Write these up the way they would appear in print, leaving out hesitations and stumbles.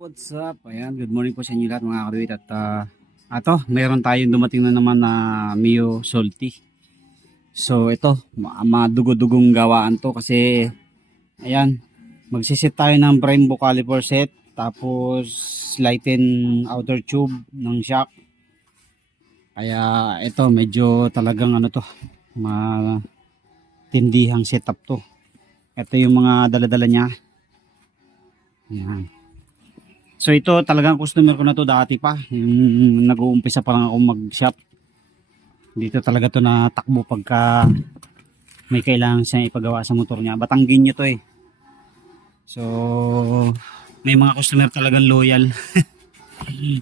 What's up? Ayan, good morning po sa inyo lahat mga karuit at meron tayong dumating na naman na Mio Salty. So ito, madugo-dugong gawaan to kasi ayan, magsiset tayo ng Brembo caliper set tapos lighten outer tube ng shock. Kaya ito medyo talagang ano to, matindihang setup to. Ito yung mga dala-dala niya. Ayan. So ito talagang customer ko na to dati pa. Yung nag-uumpisa pa lang ako mag-shop. Dito talaga to na takbo pagka may kailangan siya ipagawa sa motor niya. Batanggin niyo to eh. So may mga customer talagang loyal.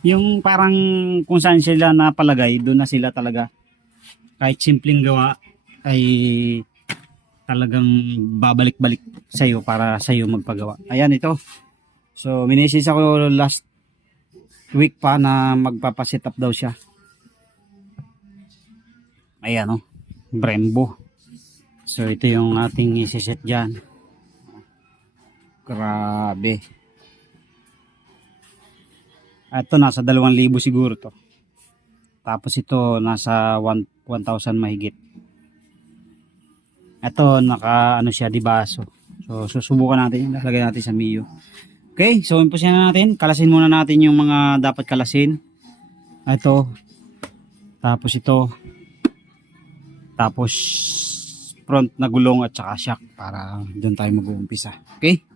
Yung parang kung saan sila napalagay, doon na sila talaga. Kahit simpleng gawa ay talagang babalik-balik sa'yo para sa'yo magpagawa. Ayan ito. So, minisis ako last week pa na magpapaset up daw siya. Ayan o, Brembo. So, ito yung ating isiset dyan. Grabe. Ito, nasa 2,000 siguro to. Tapos ito, nasa 1,000 mahigit. Ito, naka ano siya, dibaso. So, susubukan natin. Lalagay natin sa Mio. Okay, so umpisahan na natin. Kalasin muna natin yung mga dapat kalasin. Ito. Tapos ito. Tapos front na gulong at saka shock para doon tayo mag-uumpisa. Okay?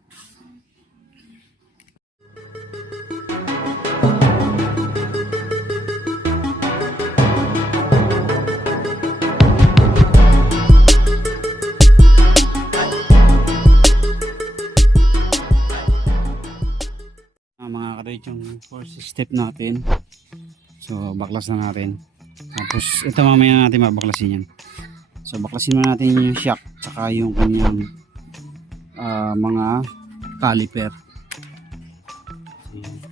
Mga karit yung first step natin. So baklas na natin. Tapos ito mamaya natin mabaklasin yan. So baklasin na natin yung shock saka yung kanyang mga caliper. Ayan.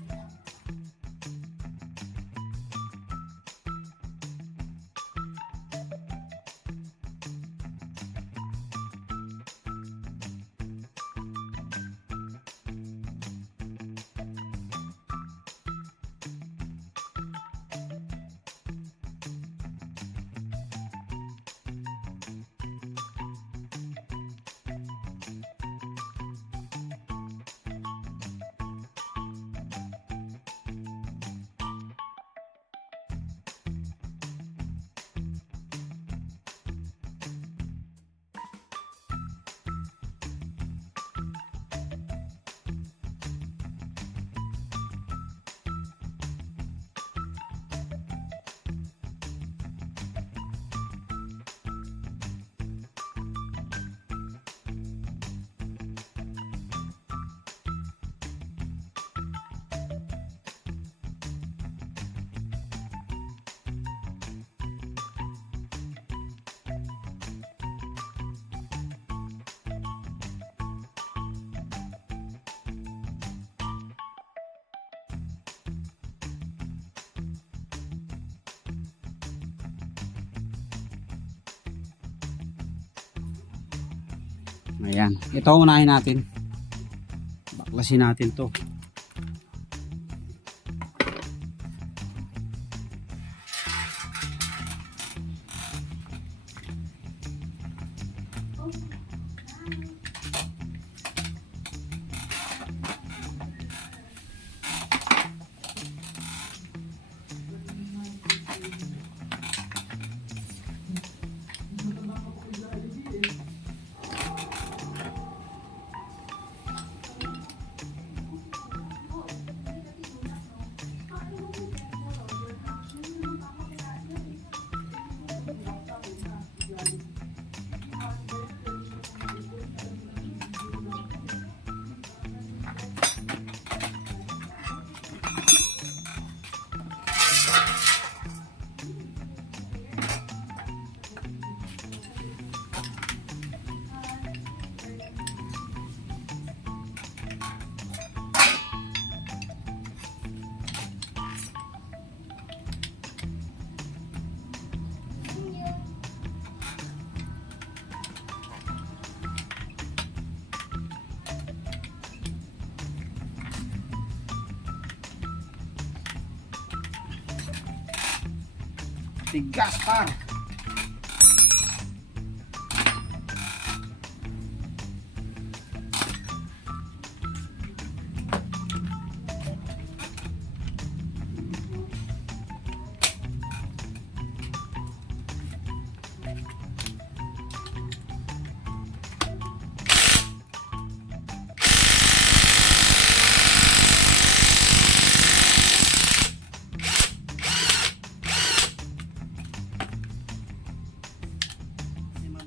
Ayan. Ito unahin natin. Baklasin natin to. Tigas par.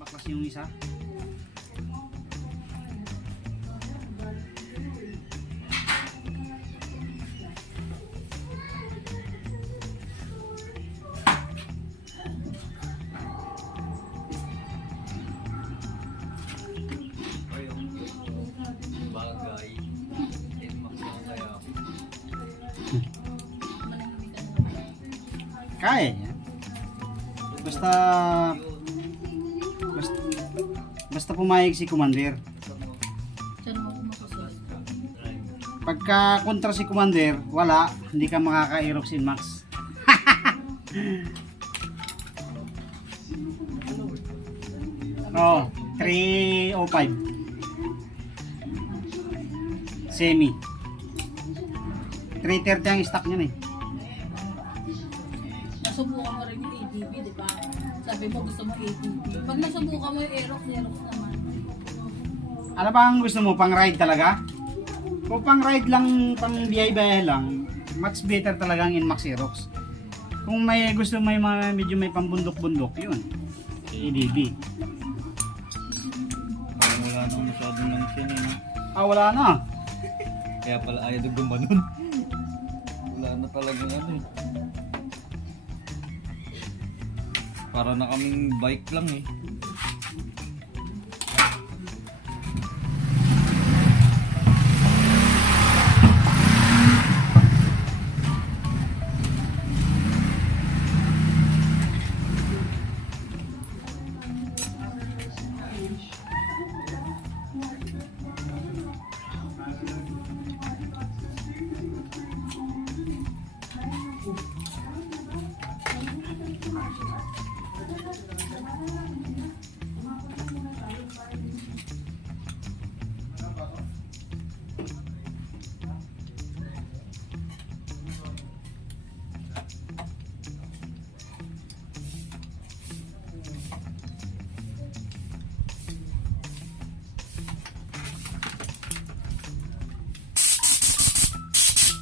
Baklas yung isa. Bagay. Kaya. Basta basta pumayag si Commander. Saan mo makasunod? Pagka kontra si Commander, wala, hindi ka makaka-Aerox Inmax. Oh, 305. Semi. 330 ang stock niyan eh. Nasubukan mo rin yung ATV, di ba? Sabi mo gusto mo ATV. Pag nasubukan mo yung Aerox naman. Ano ba ang gusto mo? Pang ride talaga? Kung pang ride lang, pang biyay-biyay lang, much better talaga ang Inmax Aerox. Kung may gusto may mga medyo may pambundok-bundok, yun. ADB. Parang wala nang masyadong lang siya eh. No? Ah, wala na. Kaya pala ayaw na gumanon. Wala na talagang ano eh. Para na kaming bike lang eh.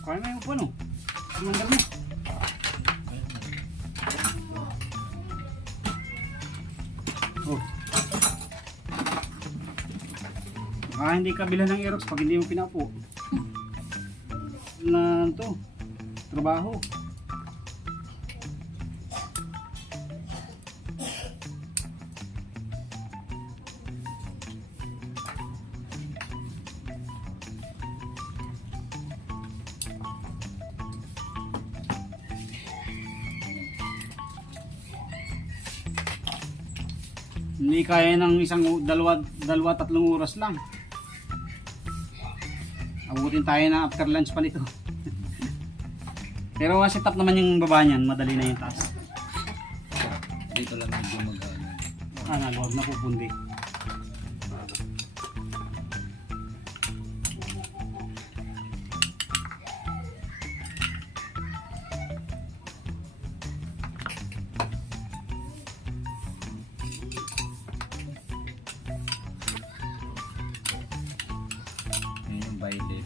Kaya mo yung upo, no? Commander mo. Oh. Hindi ka bilhan ng Aerox pag hindi mo pinapo. Na to, trabaho. Hindi kaya ng dalawa, tatlong oras lang. Abutin tayo na after lunch pa nito. Pero set up naman yung baba niyan, madali na yung taas. Dito lang medyo mag-ano. Huwag na pupundi. Yun yung violet.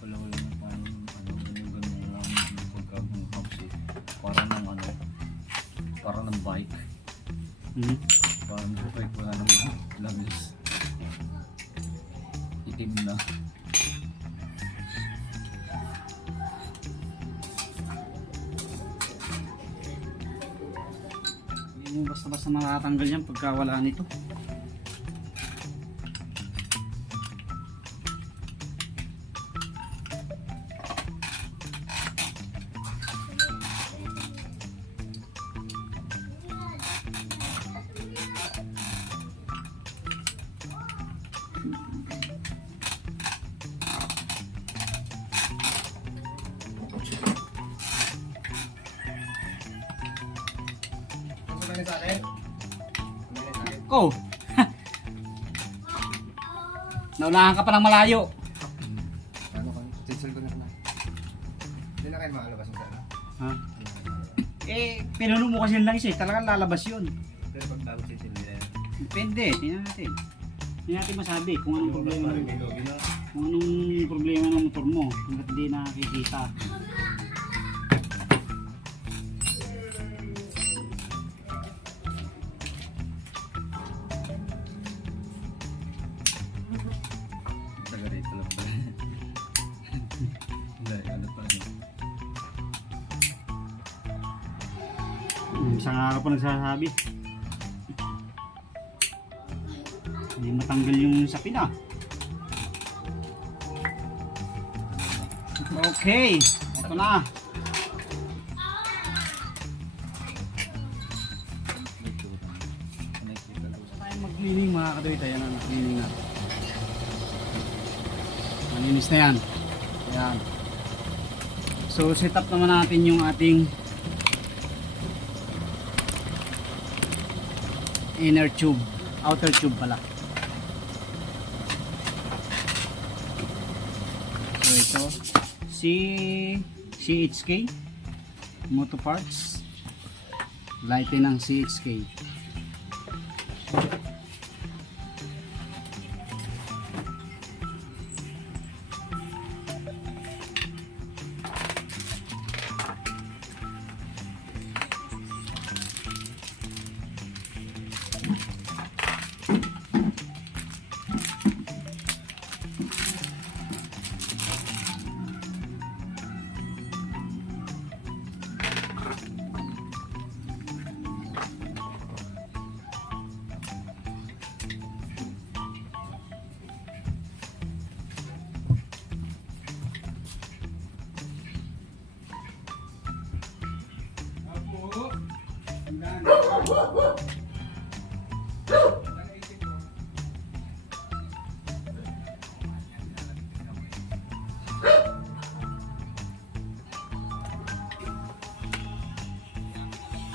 Wala na parang ganun lang yung pagkabunghouse eh. Para ng bike. Parang bukay ko na ng langis. Itim na. Basta-basta matatanggal yan pagka wala nito. Ko. Naunahan ka pa ng malayo. Ano ka? Tinsel ko na na. Hindi na kayo makalabas ng sana. Ha? Pinuno mo kasi lang siya. Talagang lalabas yun. Pero pag bago tinsel nila yan. Depende. Tingnan natin. Hindi natin masabi kung anong problema. Parang may logi na. Kung anong problema ng motor mo. Hanggat hindi nakikita. Taga rito lang pala. Hindi, ano pa rin. Isang araw pa nagsasabi. Hindi matanggal yung sapin ah. Okay. Ito na. Tayo mag-cleaning mga kadoy. Ayan na, cleaning na. Malinis na yan. Ayan. So set up naman natin yung ating inner tube, outer tube pala. So ito CHK Moto Parts, lighting ng CHK.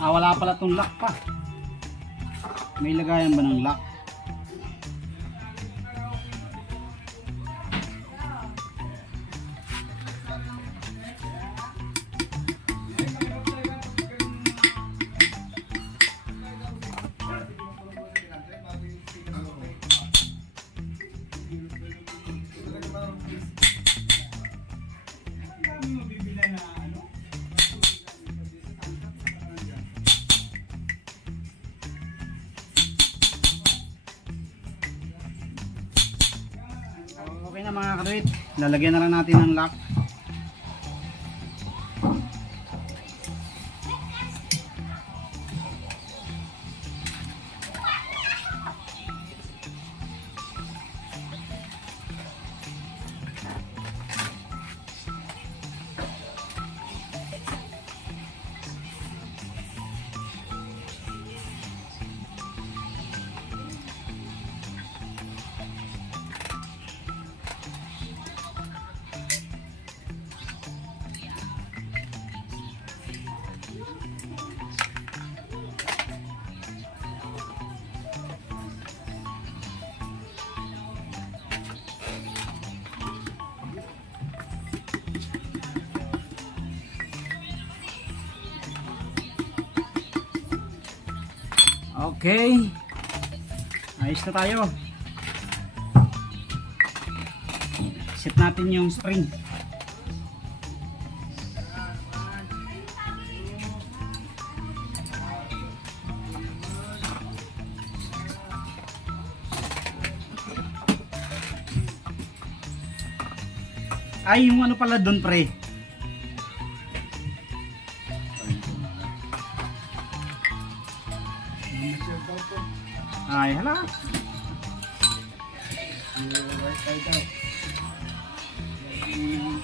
Wala pala tong lock pa. May lagayan ba ng lock? Okay na mga kadwit, lalagyan na lang natin ng lock. Okay. Ayos na tayo. Set natin yung spring. Ay, yung ano pala doon pre. Ay, hala. Yung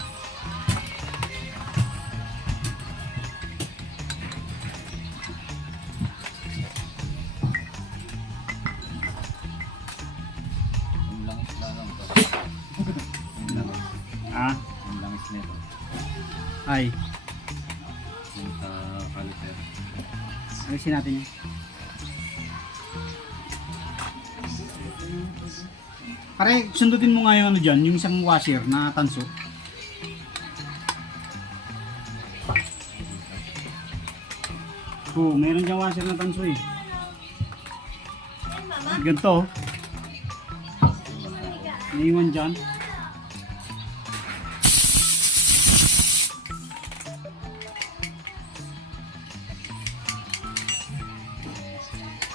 langis Ay, Yung sa caliper. alisin natin yan. Pare, sundutin mo nga yung ano dyan, yung isang washer na tanso. Oo, meron dyan washer na tanso eh. Ganito. Naiwan dyan.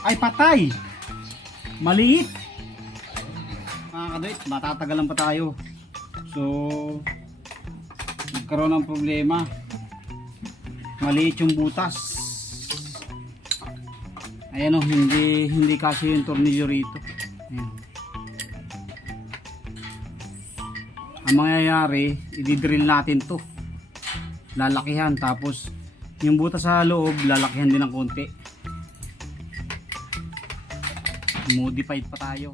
Ay, patay! Maliit! Mga kadoit, matatagalan pa tayo. So, nagkaroon ng problema. Maliit yung butas. Ayan o, hindi kasi yung tornilyo rito. Ayan. Ang mangyayari, i-drill natin to. Lalakihan, tapos yung butas sa loob, lalakihan din ng konti. Modified pa tayo.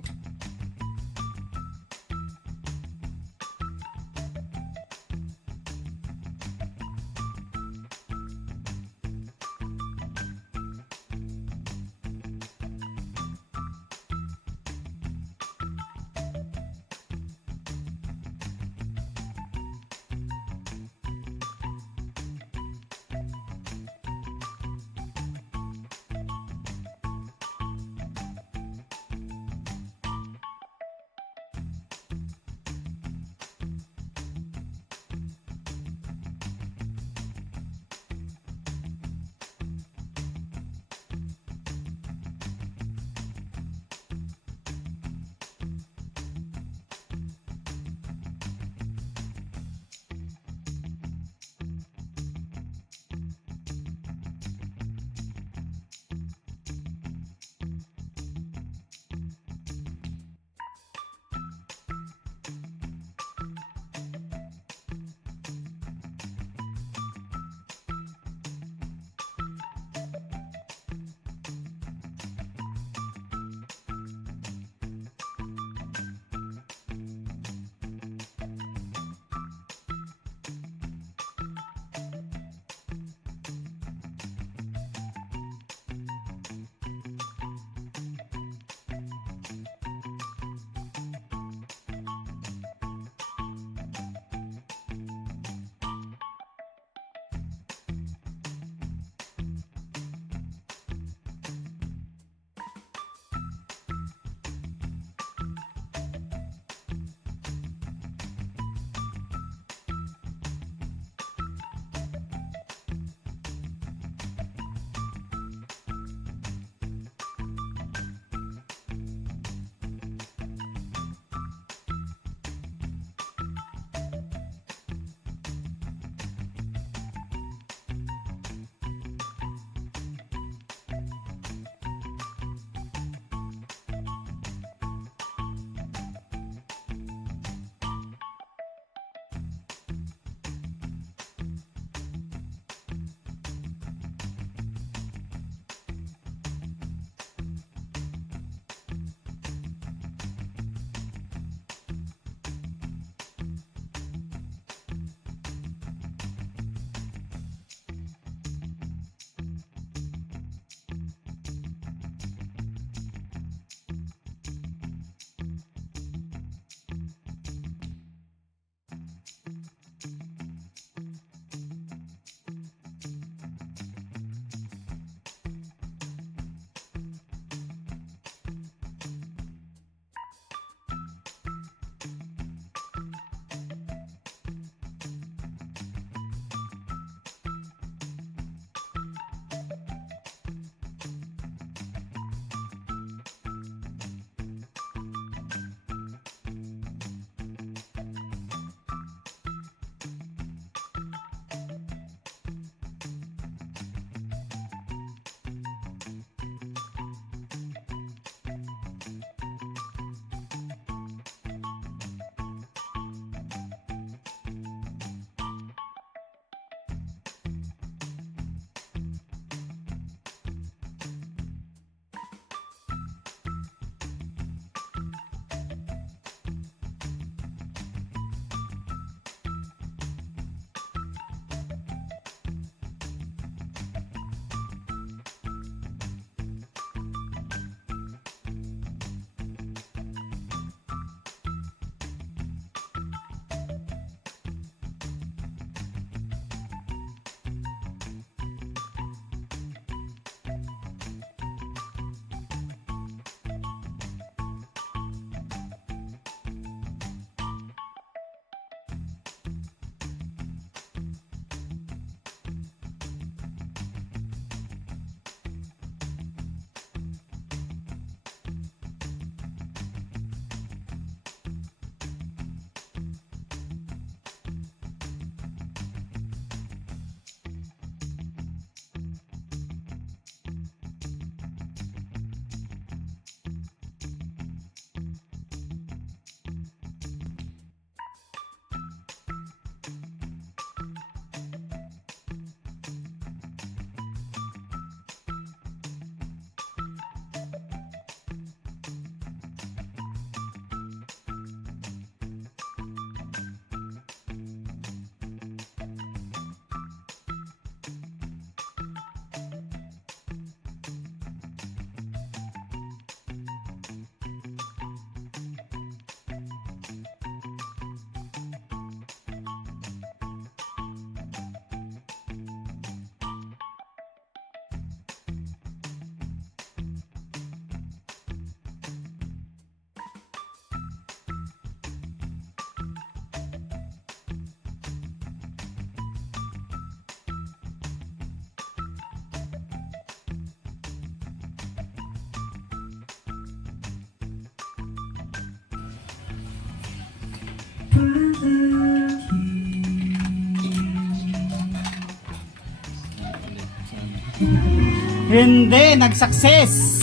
Hindi, nag-success!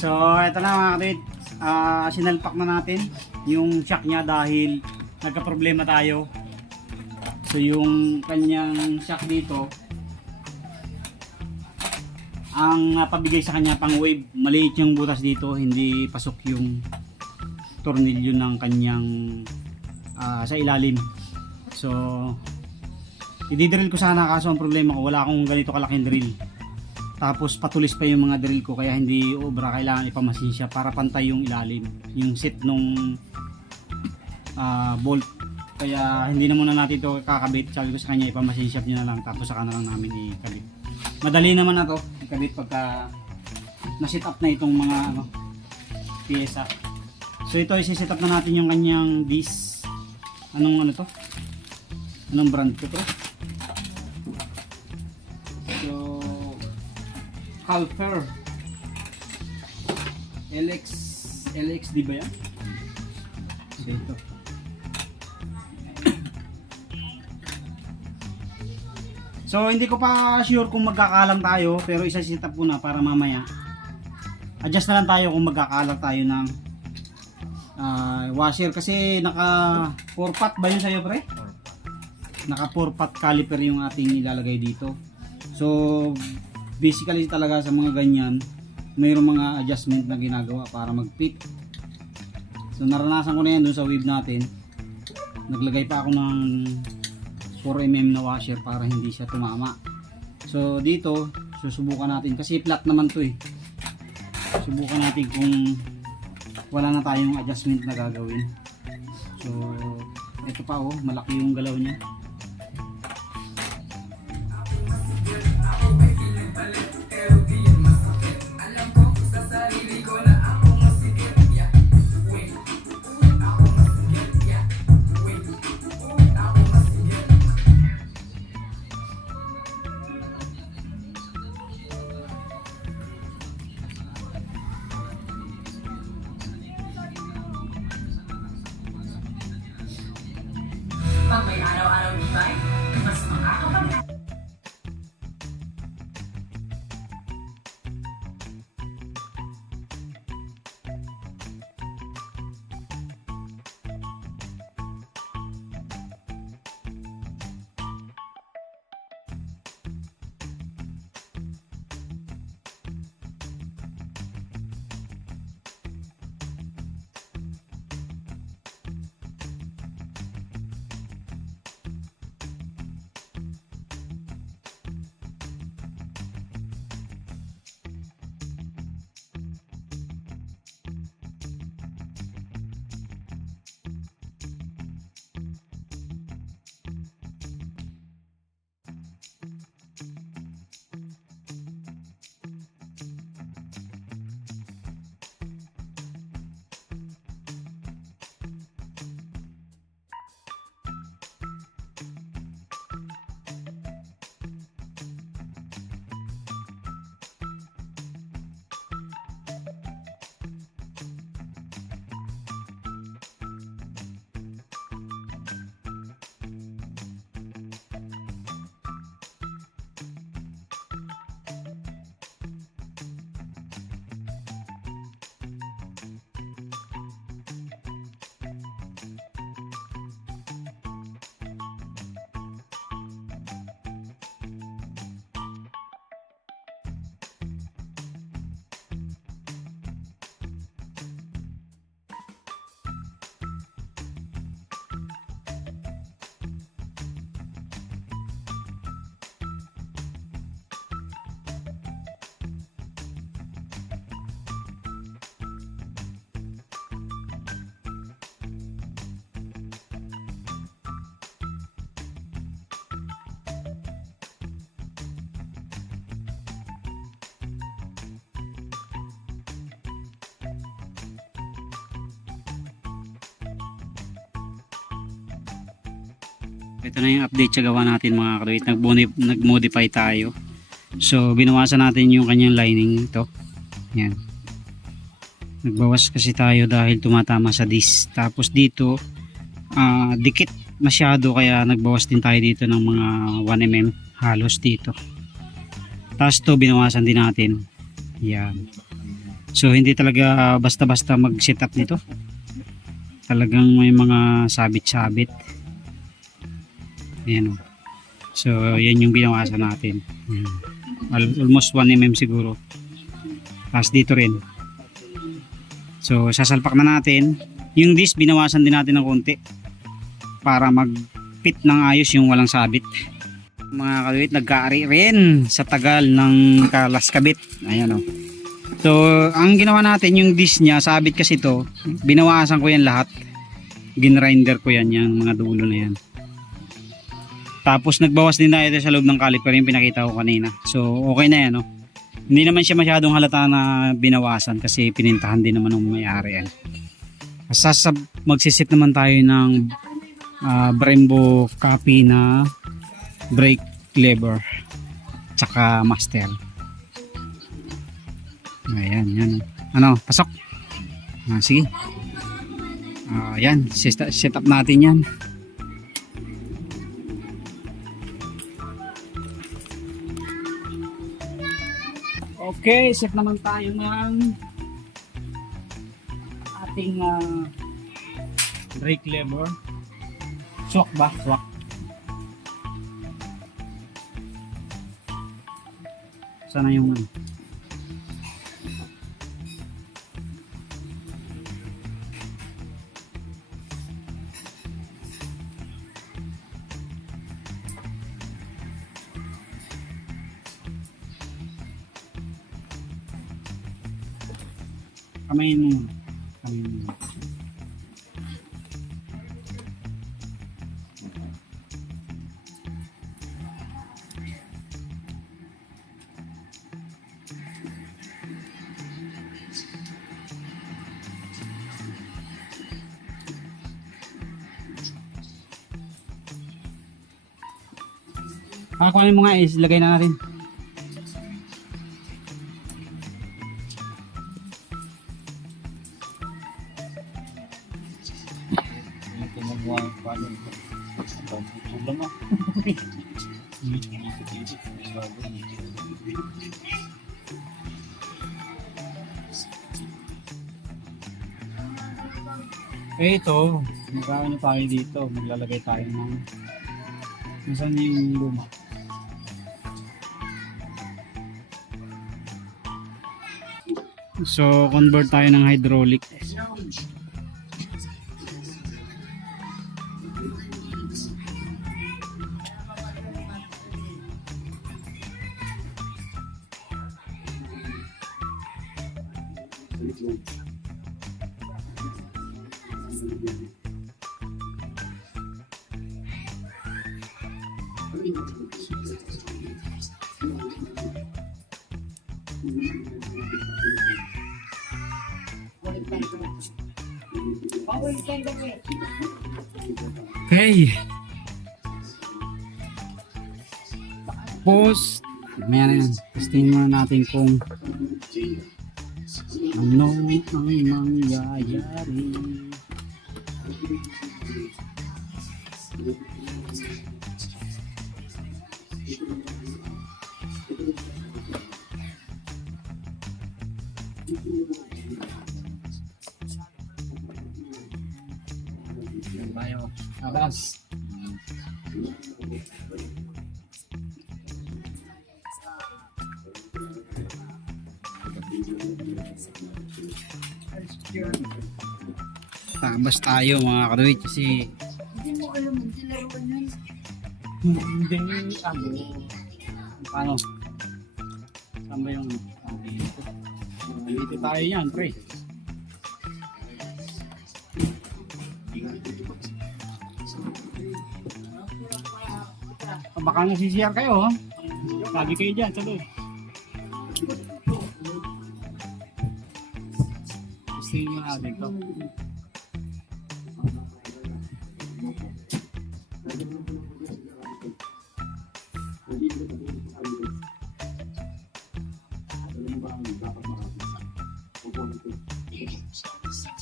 So, ito na mga kapatid. Sinalpak na natin yung shock niya dahil nagka-problema tayo. So, yung kanyang shock dito, ang pabigay sa kanya pang wave, maliit yung butas dito, hindi pasok yung tornilyo ng kanyang sa ilalim. So, i-drill ko sana, kaso ang problema ko, wala akong ganito kalaking drill. Tapos patulis pa yung mga drill ko, kaya hindi obra, kailangan ipamasin siya para pantay yung ilalim, yung set nung bolt. Kaya hindi na muna natin ito kakabit. Sabi ko sa kanya, ipamasin shop nyo na lang, tapos saka na lang namin ikabit. Madali naman na to ikabit pagka na-set up na itong mga pyesa. So ito, isi-set up na natin yung kanyang disc. Anong to? Anong brand ko to? So Halper LXD ba yan? So ito. So hindi ko pa sure kung magkakalang tayo, pero isa-set up ko na para mamaya. Adjust na lang tayo kung magkakalang tayo ng washer, kasi naka 4 pot ba yun sa'yo, pre? Naka 4 pot caliper yung ating ilalagay dito. So basically talaga sa mga ganyan, mayroong mga adjustment na ginagawa para mag-fit. So naranasan ko na yan dun sa wave natin. Naglagay pa ako ng 4mm na washer para hindi siya tumama. So dito, susubukan natin kasi flat naman to eh. Subukan natin kung wala na tayong adjustment na gagawin. So ito pa oh, malaki yung galaw niya. Pag may araw-araw Ito na yung update sa gawa natin mga karuit. Nag-modify tayo. So binawasan natin yung kanyang lining ito. Yan. Nagbawas kasi tayo dahil tumatama sa disc. Tapos dito dikit masyado kaya nagbawas din tayo dito ng mga 1mm halos dito. Tapos to binawasan din natin. Yan. So hindi talaga basta-basta mag-setup nito. Talagang may mga sabit-sabit. Ayan o. So yan yung binawasan natin. Almost 1mm siguro. Tapos dito rin. So sasalpak na natin. Yung disc binawasan din natin ng konti para mag-fit ng ayos yung walang sabit. Mga kaluit, nagkaari rin sa tagal ng kalaskabit. Ayan o. So ang ginawa natin yung disc niya, sabit kasi to, binawasan ko yan lahat. Ginrinder ko yan, yung mga dulo na yan. Tapos nagbawas din tayo sa loob ng caliper yung pinakita ko kanina. So okay na yan, no? Hindi naman siya masyadong halata na binawasan kasi pinintahan din naman ng may-ari yan. Magsisit naman tayo ng Brembo copy na brake lever tsaka master. Ayan, yan. Ano, pasok. Sige. Yan, set up natin yan. Okay, set naman tayo ng ating brake lever. Swak ba? Swak. Sana yung kamay mo. Kamay mo. Kung ano mo nga ilagay na natin. Ito, magkakaano tayo dito, maglalagay tayo ng saan yung luma. So convert tayo ng hydraulic. Okay. Tapos, mamaya na yan. Testing muna natin kung ano ang mangyayari. Tayo. Atas. Tabas tayo mga kaduit kasi Hindi mo alam magdilaruan yun. hindi paano? Saan ba yung dito? Dito tayo yan, pre. Baka nasisiyar kayo, ha? Sabi kayo dyan, sa loob. Gusto nyo natin to.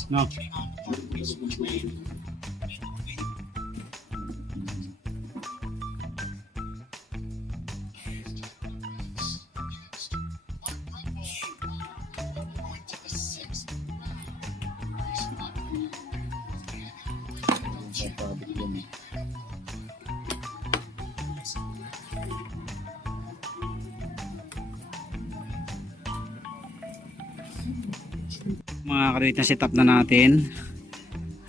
No. Mga kadawit na setup na natin.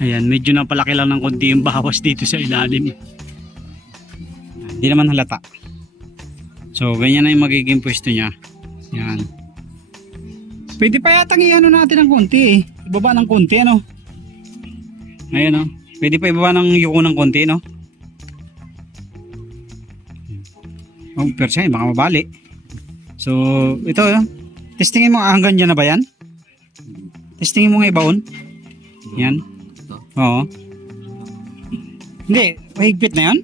Ayan, medyo napalaki lang ng konti yung bawas dito sa ilalim. Hindi naman halata. So, ganyan na yung magiging pwesto niya. Yan. Pwede pa yatang i-ano natin ng konti eh. Ibaba ng konti, ano? Ayan, oh. Pwede pa ibaba ng yuko ng konti, no? Oh, pero siya, baka mabali. So, ito, testingin mo, hanggang dyan na ba yan? Testingin mo nga ibaon. Yan. Oo. Hindi, mahigpit na yan?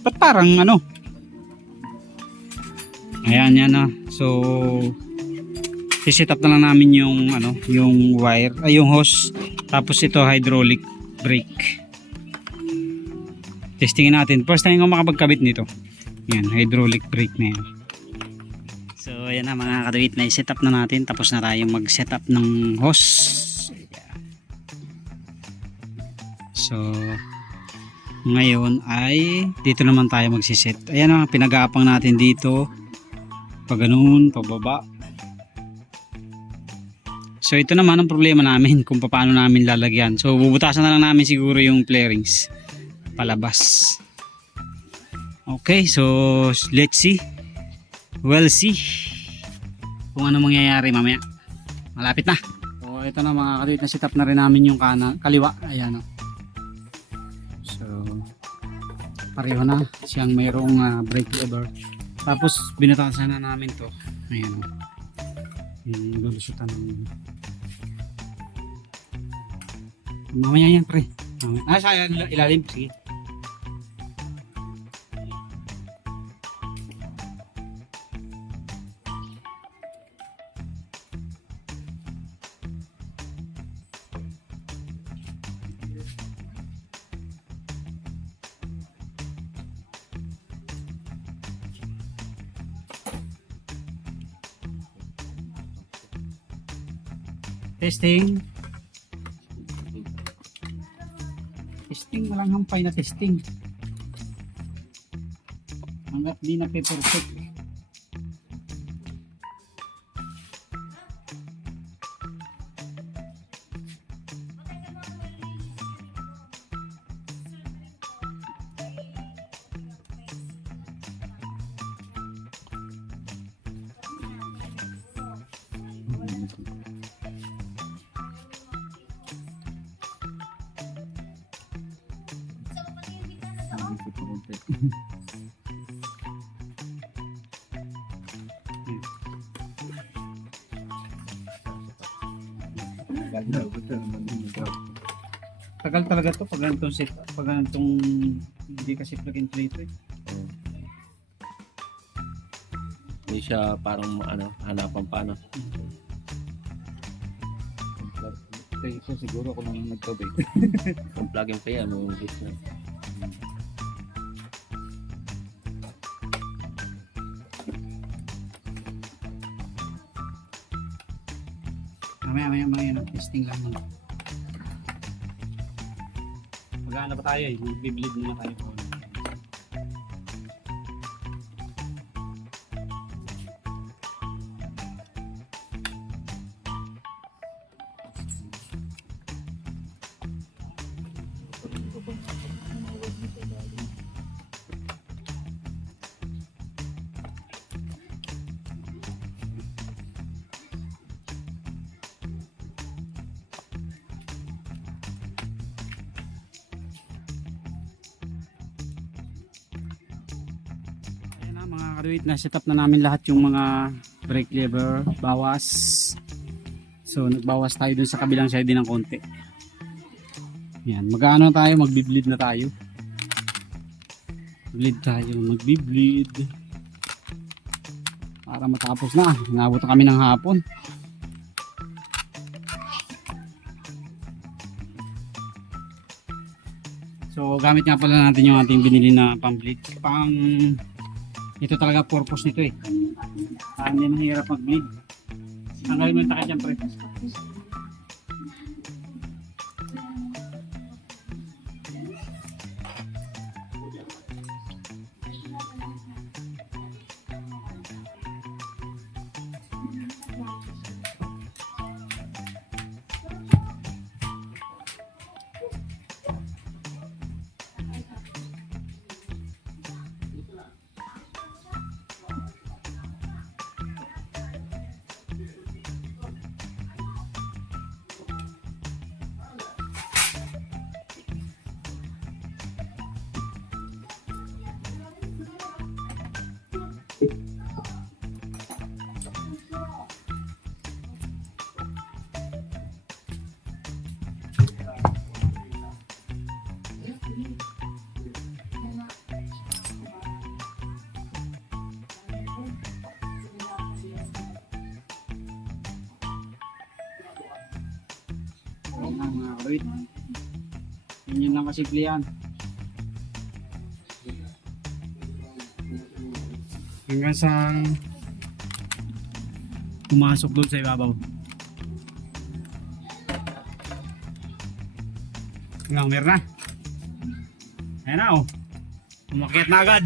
Ba't parang ano? Ayan, yan na. So, siset up na lang namin yung ano, yung wire, ay yung hose. Tapos ito hydraulic brake. Testingin natin. First time ko makapagkabit nito. Yan, hydraulic brake na yan. So, ayan na mga kadawit, na i-set up na natin. Tapos na tayo mag-set up ng hose. So, ngayon ay dito naman tayo magsiset. Ayan na, pinag-aapang natin dito. Pag ganun, pababa. So, ito naman ang problema namin kung paano namin lalagyan. So, bubutasan na lang namin siguro yung flarings palabas. Okay, so let's see. We'll see kung ano mangyayari mamaya. Malapit na. So, ito na mga kadawit, na set up na rin namin yung kaliwa. Ayan o. So, pareho na siyang mayroong brake lever. Tapos, binutasan na namin to. Ayan o. Yung lulusutan ng... Mamaya yan, pre. Mamaya. Sa ilalim. Sige. Testing. Testing, walang hampay na testing. Hanggat di na perfect. Tagal talaga to pag ganitong set, pag ganitong hindi kasi plug and play to eh. Hindi siya parang ano, hanapan pa ano. Kaya ito siguro ako nang nagtubig. Kung plug and play, ano yung gis na. Mamaya testing lang muna. Magana pa tayo eh, bibilid muna tayo. Mga kadawit, na set up na namin lahat yung mga brake lever, bawas. So nagbawas tayo dun sa kabilang side din ng konti. Yan, mag-ano tayo, magbi-bleed na tayo. Bleed tayo, magbi-bleed. Para matapos na. Inabot na kami ng hapon. So gamit nga pala natin yung ating binili na pang-bleed. Ito talaga purpose nito eh. Hindi mahirap mag-bleed. Tanggalin mo yung takip dyan, pre. Ayan na mga kabit. Yun lang kasimple yan. Hanggang sa pumasok doon sa ibabaw. Hanggang meron na. Ayan na oh. Umakyat na agad.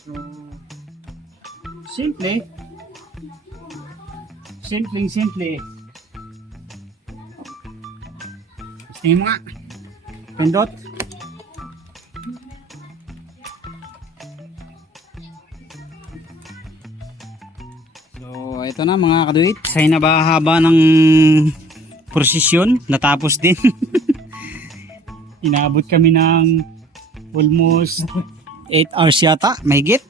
So, simple. Simple. Tingin mo nga. Pindot. So, ito na mga kaduit. Sa hinabahaba ng prosesyon, natapos din. Inaabot kami ng almost 8 hours yata, mahigit.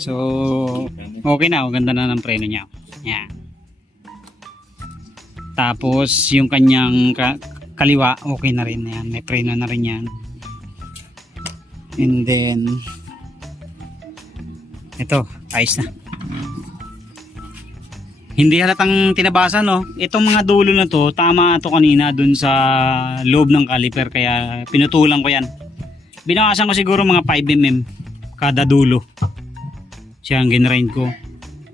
So, okay na. Ganda na ng preno niya. Yan. Tapos, yung kanyang kaliwa, okay na rin. Yan. May preno na rin yan. And then, ito, ayos na. Hindi halatang tinabasa, no? Itong mga dulo na to, tama to kanina dun sa loob ng caliper. Kaya, pinutulan ko yan. Binawasan ko siguro mga 5mm kada dulo. Siya ang ginrind ko.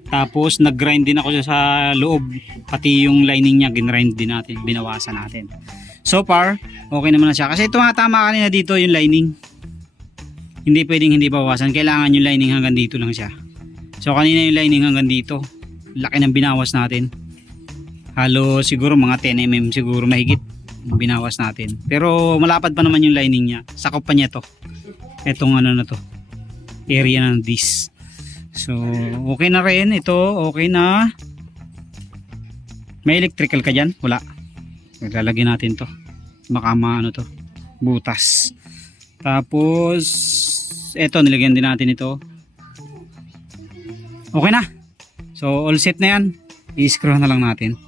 Tapos nag-grind din ako sa loob. Pati yung lining niya ginrind din natin. Binawasan natin. So far, okay naman na siya. Kasi ito nga tama kanina dito yung lining. Hindi pwedeng hindi bawasan. Kailangan yung lining hanggang dito lang siya. So kanina yung lining hanggang dito. Laki ng binawas natin. Halo siguro mga 10mm siguro mahigit. Binawas natin. Pero malapad pa naman yung lining niya. Sakop pa niya to. Etong ano na to. Area ng disc. So, okay na rin. Ito, okay na. May electrical ka dyan? Wala. Lalagyan natin to. Baka maano to. Butas. Tapos, eto, nilagyan din natin ito. Okay na. So, all set na yan. I-screw na lang natin.